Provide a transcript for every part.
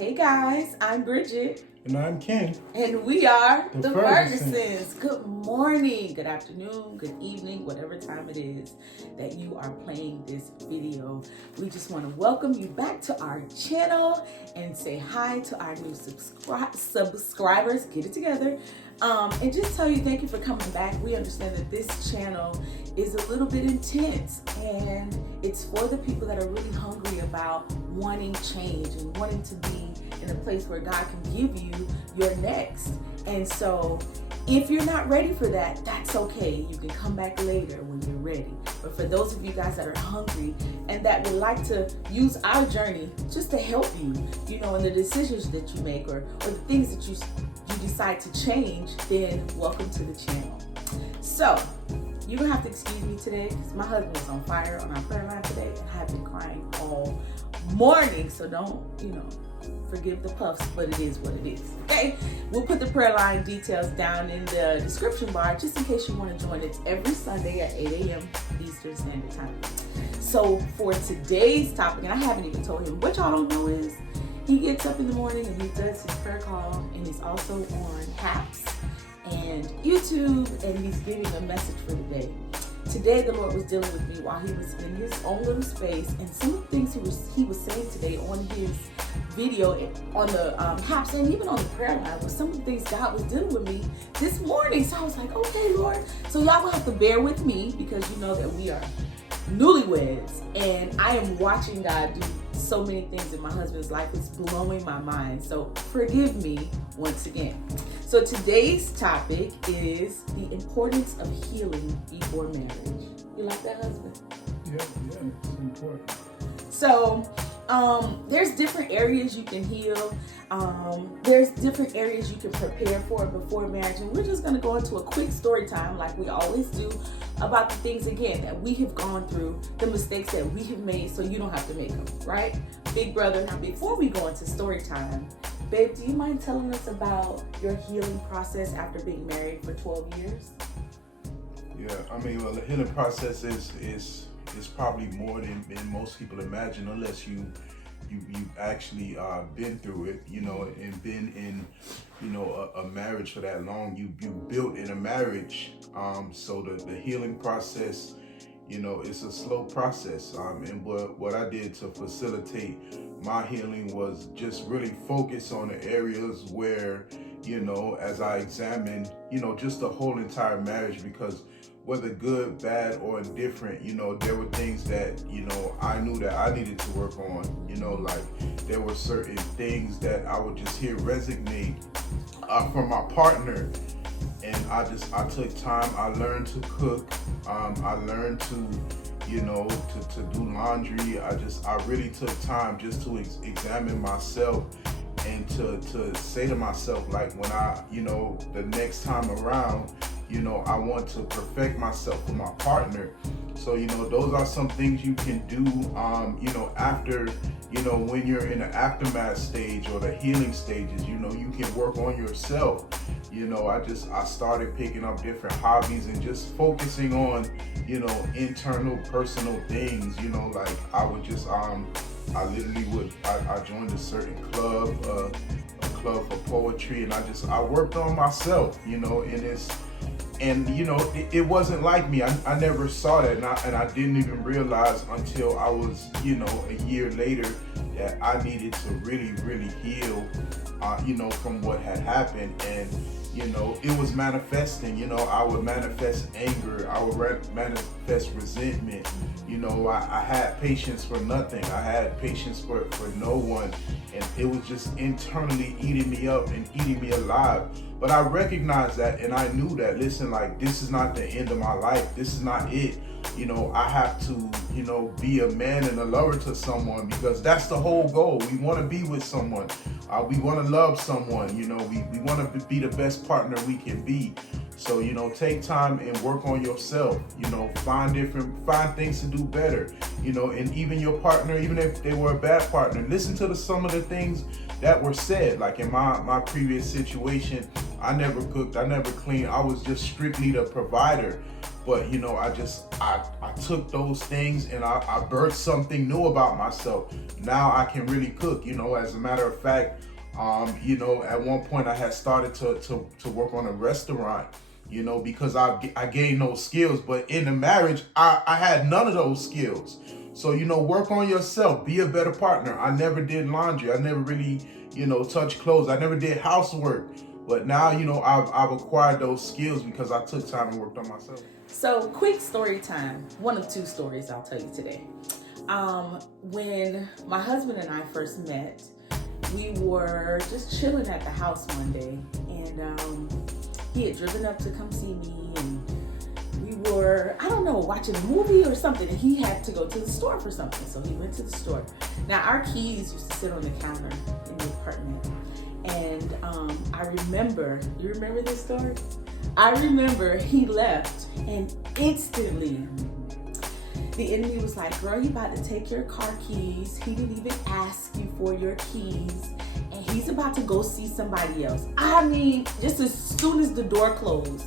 Hey guys, I'm Bridget. And I'm Ken. And we are the Fergusons. Fergusons. Good morning, good afternoon, good evening, whatever time it is that you are playing this video. We just want to welcome you back to our channel and say hi to our new subscribers. Get it together. And just tell you thank you for coming back. We understand that this channel is a little bit intense and it's for the people that are really hungry about wanting change and wanting to be in a place where God can give you your next. And so if you're not ready for that, that's okay. You can come back later when you're ready. But for those of you guys that are hungry and that would like to use our journey just to help you, in the decisions that you make or the things that you decide to change, then welcome to the channel. So you're gonna have to excuse me today because my husband was on fire on our prayer line today and I have been crying all morning. So don't, forgive the puffs, but it is what it is, okay? We'll put the prayer line details down in the description bar just in case you want to join. It's every Sunday at 8 a.m. Eastern Standard Time. So for today's topic, and I haven't even told him, what y'all don't know is he gets up in the morning and he does his prayer call, and he's also on Haps and YouTube, and he's giving a message for the day. Today, the Lord was dealing with me while he was in his own little space, and some of the things he was saying today on his video, on the Haps, and even on the prayer line, was some of the things God was dealing with me this morning. So I was like, okay, Lord. So y'all will have to bear with me because you know that we are newlyweds, and I am watching God do so many things in my husband's life. It's blowing my mind. So forgive me once again. So today's topic is the importance of healing before marriage. You like that, husband? Yeah, it's important. So there's different areas you can heal. There's different areas you can prepare for before marriage. And we're just going to go into a quick story time like we always do about the things, again, that we have gone through, the mistakes that we have made so you don't have to make them, right? Big brother, now before we go into story time, babe, do you mind telling us about your healing process after being married for 12 years? Yeah, well, the healing process is probably more than most people imagine, unless you've actually been through it, and been in, a marriage for that long. You built in a marriage, so the healing process, it's a slow process. And what I did to facilitate my healing was just really focus on the areas where, as I examined, just the whole entire marriage, because whether good, bad, or indifferent, there were things that, I knew that I needed to work on, like there were certain things that I would just hear resonate from my partner. And I took time. I learned to cook. I learned to, to do laundry. I really took time just to examine myself and to say to myself, like, when I, the next time around, I want to perfect myself with my partner. So, those are some things you can do, after, when you're in the aftermath stage or the healing stages, you can work on yourself. I started picking up different hobbies and just focusing on, internal personal things, like I would just, I joined a certain club, a club for poetry, and I worked on myself, and it wasn't like me. I never saw that, and I didn't even realize until I was, a year later, that I needed to really, really heal, from what had happened. And it was manifesting. I would manifest anger. I would manifest resentment. I had patience for nothing. I had patience for no one, and it was just internally eating me up and eating me alive. But I recognized that, and I knew that, listen, like, this is not the end of my life. This is not it. I have to, be a man and a lover to someone, because that's the whole goal. We want to be with someone. We want to love someone. We want to be the best partner we can be. So, take time and work on yourself. Find things to do better. And even your partner, even if they were a bad partner, listen to some of the things that were said. Like in my previous situation, I never cooked, I never cleaned. I was just strictly the provider. But I took those things and I birthed something new about myself. Now I can really cook. As a matter of fact, at one point I had started to work on a restaurant, because I gained those skills. But in the marriage, I had none of those skills. So, work on yourself, be a better partner. I never did laundry. I never really, touched clothes. I never did housework. But now, I've acquired those skills because I took time and worked on myself. So, quick story time. One of two stories I'll tell you today. When my husband and I first met, we were just chilling at the house one day, and he had driven up to come see me, and we were, I don't know, watching a movie or something, and he had to go to the store for something, so he went to the store. Now, our keys used to sit on the counter in the apartment, and I remember, you remember this story? I remember he left, and instantly, the enemy was like, girl, you about to take your car keys. He didn't even ask you for your keys. And he's about to go see somebody else. I mean, just as soon as the door closed,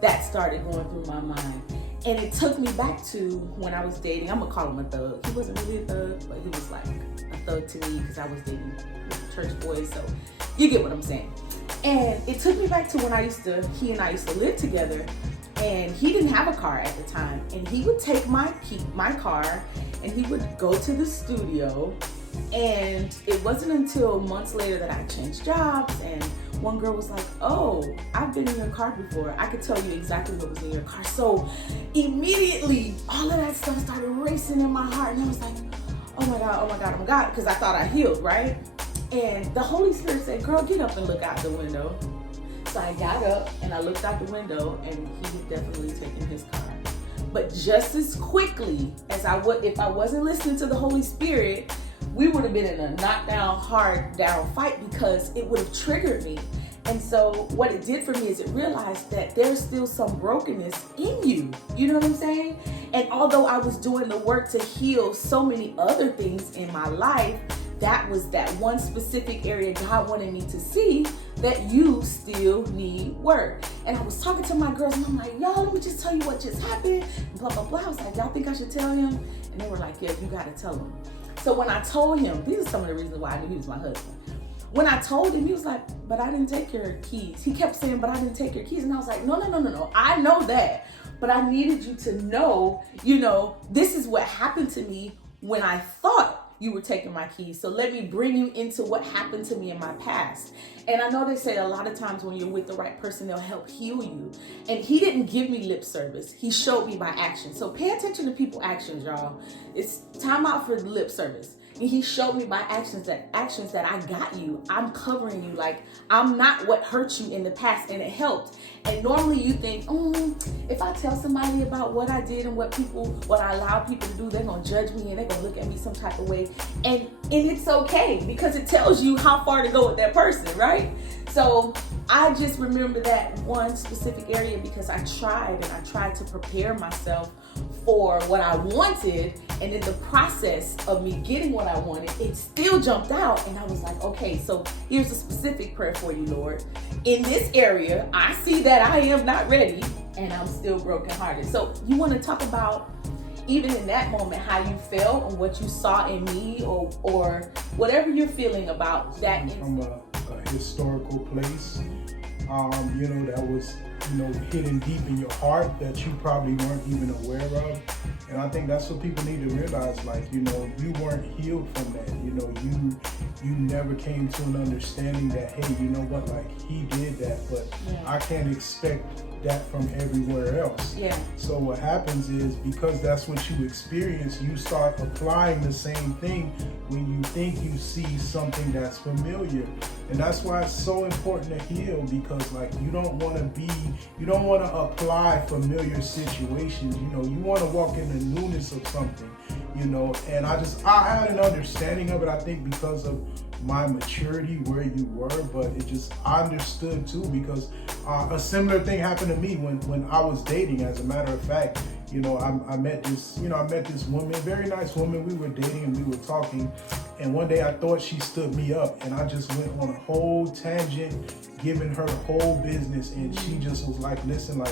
that started going through my mind. And it took me back to when I was dating. I'm going to call him a thug. He wasn't really a thug, but he was like a thug to me because I was dating church boys. So you get what I'm saying. And it took me back to when he and I used to live together. And he didn't have a car at the time, and he would take my car, and he would go to the studio. And it wasn't until months later that I changed jobs, and one girl was like, oh, I've been in your car before. I could tell you exactly what was in your car. So immediately, all of that stuff started racing in my heart, and I was like, oh my God, oh my God, oh my God, because I thought I healed, right? And the Holy Spirit said, girl, get up and look out the window. So I got up and I looked out the window, and he had definitely taken his car. But just as quickly as I would, if I wasn't listening to the Holy Spirit, we would have been in a knockdown, hard down fight because it would have triggered me. And so what it did for me is it realized that there's still some brokenness in you. You know what I'm saying? And although I was doing the work to heal so many other things in my life, that was that one specific area God wanted me to see, that you still need work. And I was talking to my girls, and I'm like, y'all, let me just tell you what just happened, and blah, blah, blah. I was like, y'all think I should tell him? And they were like, yeah, you got to tell him. So when I told him, these are some of the reasons why I knew he was my husband. When I told him, he was like, but I didn't take your keys. He kept saying, but I didn't take your keys. And I was like, no. I know that. But I needed you to know, this is what happened to me when I thought you were taking my keys. So let me bring you into what happened to me in my past. And I know they say a lot of times when you're with the right person, they'll help heal you. And he didn't give me lip service. He showed me by action. So pay attention to people's actions, y'all. It's time out for lip service. And he showed me by actions that I got you. I'm covering you. Like, I'm not what hurt you in the past, and it helped. And normally you think, if I tell somebody about what I did and what I allow people to do, they're gonna judge me and they're gonna look at me some type of way. And it's okay, because it tells you how far to go with that person, right? So I just remember that one specific area because I tried to prepare myself for what I wanted, and in the process of me getting what I wanted, it still jumped out, and I was like, okay, so here's a specific prayer for you, Lord. In this area, I see that I am not ready, and I'm still brokenhearted. So you want to talk about, even in that moment, how you felt and what you saw in me, or whatever you're feeling about that. From a historical place, that was, hidden deep in your heart that you probably weren't even aware of. And I think that's what people need to realize, you weren't healed from that. You never came to an understanding that, hey, you know what, he did that, but I can't expect that from everywhere else. Yeah. So what happens is, because that's what you experience, you start applying the same thing when you think you see something that's familiar. And that's why it's so important to heal, because you don't want to apply familiar situations. You want to walk in the newness of something, and I had an understanding of it, I think, because of my maturity where you were, but I understood too, because a similar thing happened to me when I was dating. As a matter of fact, I met this woman, very nice woman. We were dating and we were talking, and one day I thought she stood me up, and I just went on a whole tangent, giving her the whole business, and she just was like, listen,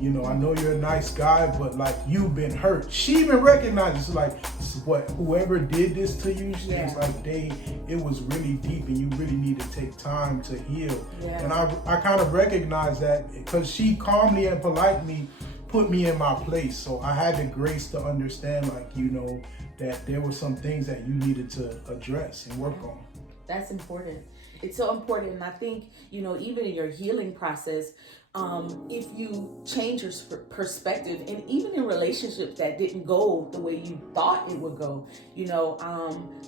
you know, I know you're a nice guy, but like you've been hurt. She even recognizes like what whoever did this to you, she was like it was really deep and you really need to take time to heal. And I kind of recognize that because she calmly and politely put me in my place. So I had the grace to understand, like, you know, that there were some things that you needed to address and work on. That's important. It's so important. And I think, you know, even in your healing process, if you change your perspective, and even in relationships that didn't go the way you thought it would go, you know,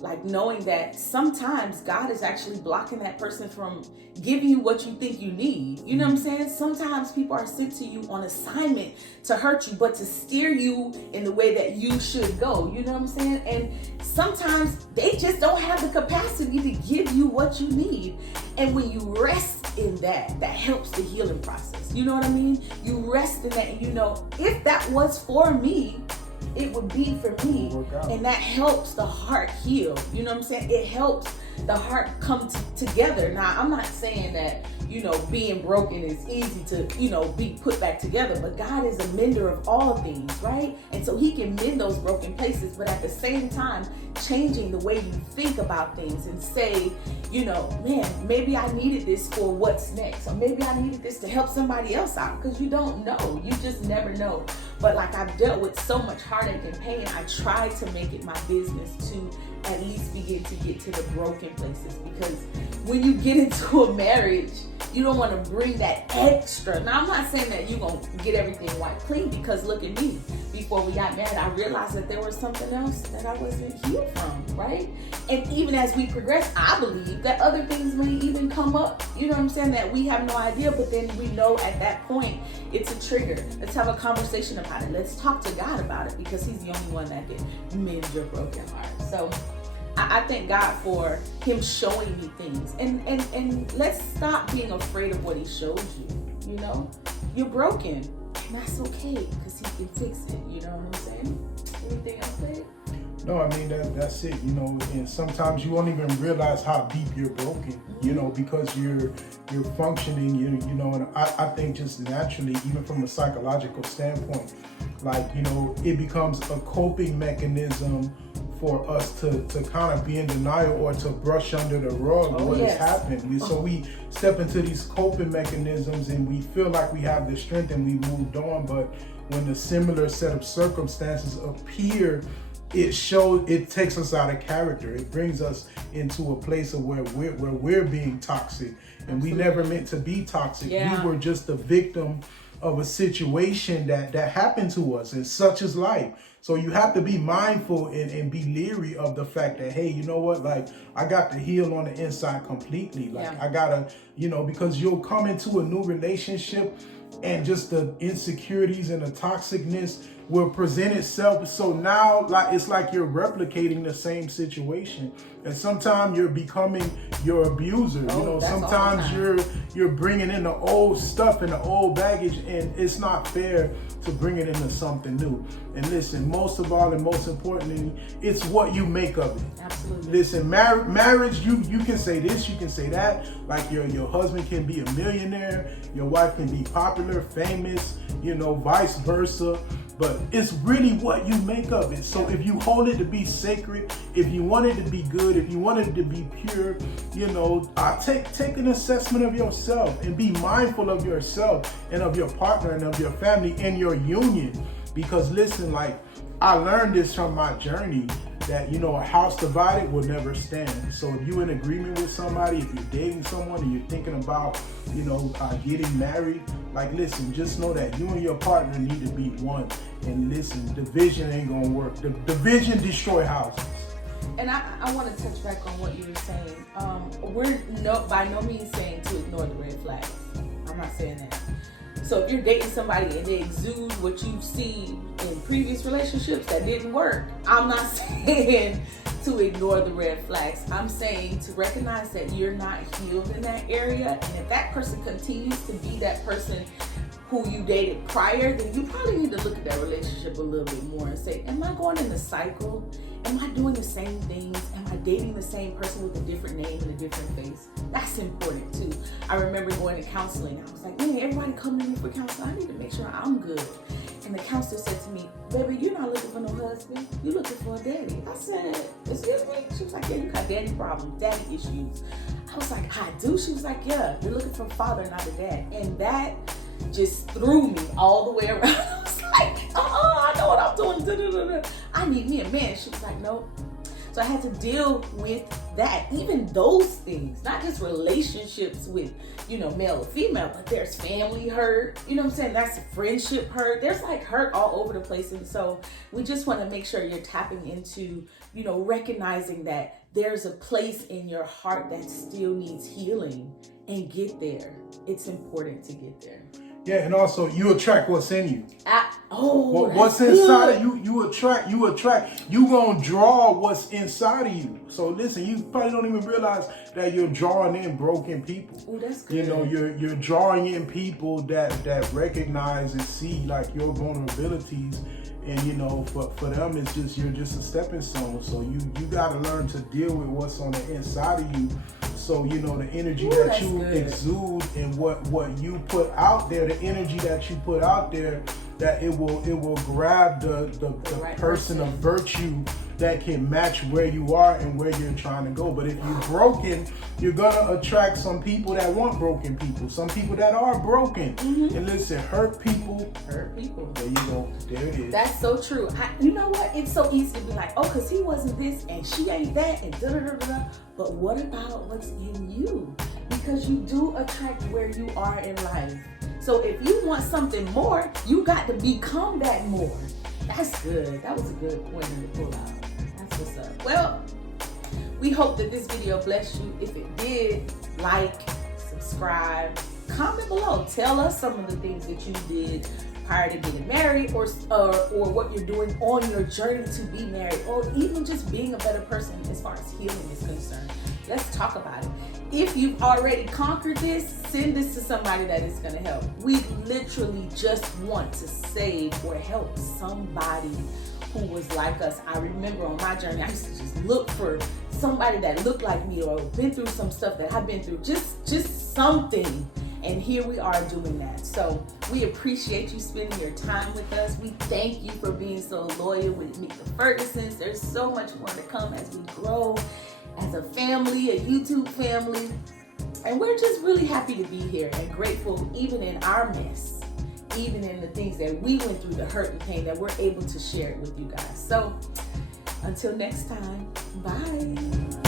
like knowing that sometimes God is actually blocking that person from giving you what you think you need. You know what I'm saying? Sometimes people are sent to you on assignment to hurt you, but to steer you in the way that you should go. You know what I'm saying? And sometimes they just don't have the capacity to give you what you need. And when you rest in that helps the healing process. You know what I mean? You rest in that, and you know, if that was for me, it would be for me. And that helps the heart heal. You know what I'm saying? It helps the heart come together. Now, I'm not saying that, you know, being broken is easy to, you know, be put back together, but God is a mender of all things, right? And so he can mend those broken places, but at the same time, changing the way you think about things and say, you know, man, maybe I needed this for what's next, or maybe I needed this to help somebody else out, because you don't know. You just never know. But like, I've dealt with so much heartache and pain, I try to make it my business to at least begin to get to the broken places, because when you get into a marriage, you don't want to bring that extra. Now, I'm not saying that you're going to get everything wiped clean, because look at me. Before we got married, I realized that there was something else that I wasn't healed from, right? And even as we progress, I believe that other things may even come up, you know what I'm saying, that we have no idea, but then we know at that point it's a trigger. Let's have a conversation about it. Let's talk to God about it, because he's the only one that can mend your broken heart. So I thank God for him showing me things. And let's stop being afraid of what he shows you. You know, you're broken, and that's okay, because he can fix it. You know what I'm saying? Anything else, babe? No, I mean, that's it, you know, and sometimes you won't even realize how deep you're broken, you know, because you're functioning, you know, and I think just naturally, even from a psychological standpoint, like, you know, it becomes a coping mechanism for us to kind of be in denial or to brush under the rug what has happened. So we step into these coping mechanisms and we feel like we have the strength and we moved on, but when a similar set of circumstances appear, it takes us out of character. It brings us into a place of where we're being toxic, and we never meant to be toxic. We were just a victim of a situation that happened to us, and such is life. So you have to be mindful and be leery of the fact that, hey, you know what, like, I got to heal on the inside completely. Like, I gotta, you know, because you'll come into a new relationship and just the insecurities and the toxicness will present itself. So now, like, it's like you're replicating the same situation, and sometimes you're becoming your abuser. You know, sometimes you're bringing in the old stuff and the old baggage, and it's not fair to bring it into something new. And listen, most of all and most importantly, it's what you make of it. Absolutely. Listen, marriage, you can say this, you can say that. Like, your husband can be a millionaire, your wife can be popular, famous, you know, vice versa. But it's really what you make of it. So if you hold it to be sacred, if you want it to be good, if you want it to be pure, you know, take an assessment of yourself and be mindful of yourself and of your partner and of your family and your union. Because listen, like, I learned this from my journey, that, you know, a house divided will never stand. So if you're in agreement with somebody, if you're dating someone and you're thinking about, you know, getting married, like, listen, just know that you and your partner need to be one. And listen, division ain't gonna work. The division destroy houses. And I want to touch back on what you were saying. We're by no means saying to ignore the red flags. I'm not saying that. So if you're dating somebody and they exude what you've seen in previous relationships that didn't work, I'm not saying to ignore the red flags. I'm saying to recognize that you're not healed in that area, and if that person continues to be that person who you dated prior, then you probably need to look at that relationship a little bit more and say, am I going in the cycle? Am I doing the same things? Am I dating the same person with a different name and a different face? That's important too. I remember going to counseling. I was like, man, everybody come to me for counseling. I need to make sure I'm good. And the counselor said to me, baby, you're not looking for no husband. You're looking for a daddy. I said, excuse me? She was like, yeah, you got daddy problems, daddy issues. I was like, I do? She was like, yeah, you're looking for a father, not a dad. And that just threw me all the way around. I was like, I know what I'm doing. Da-da-da-da. I need me a man. She was like, nope. So I had to deal with that. Even those things, not just relationships with, male or female, but there's family hurt. You know what I'm saying? That's friendship hurt. There's like hurt all over the place. And so we just want to make sure you're tapping into, recognizing that there's a place in your heart that still needs healing, and get there. It's important to get there. Yeah, and also you attract what's in you. What's That's inside good. of you attract. You gonna draw what's inside of you. So listen, you probably don't even realize that you're drawing in broken people. Oh, that's good. You're drawing in people that recognize and see like your vulnerabilities. And for them it's just, you're just a stepping stone. So you gotta learn to deal with what's on the inside of you. So the energy that you exude and what you put out there, the energy that you put out there, that it will grab the right person of virtue that can match where you are and where you're trying to go. But if you're broken, you're gonna attract some people that want broken people, some people that are broken. Mm-hmm. And listen, hurt people. There you go. There it is. That's so true. You know what? It's so easy to be like, oh, because he wasn't this and she ain't that and da-da-da-da. But what about what's in you? Because you do attract where you are in life. So if you want something more, you got to become that more. That's good. That was a good point to pull out. That's what's up. Well, we hope that this video blessed you. If it did, like, subscribe, comment below. Tell us some of the things that you did prior to getting married, or what you're doing on your journey to be married, or even just being a better person as far as healing is concerned. Let's talk about it. If you've already conquered this, send this to somebody that is going to help. We literally just want to save or help somebody who was like us. I remember on my journey, I used to just look for somebody that looked like me or been through some stuff that I've been through, just something. And here we are doing that. So we appreciate you spending your time with us. We thank you for being so loyal with Meet the Fergusons. There's so much more to come as we grow as a family, a YouTube family. And we're just really happy to be here and grateful, even in our mess, even in the things that we went through, the hurt and pain, that we're able to share it with you guys. So until next time, bye.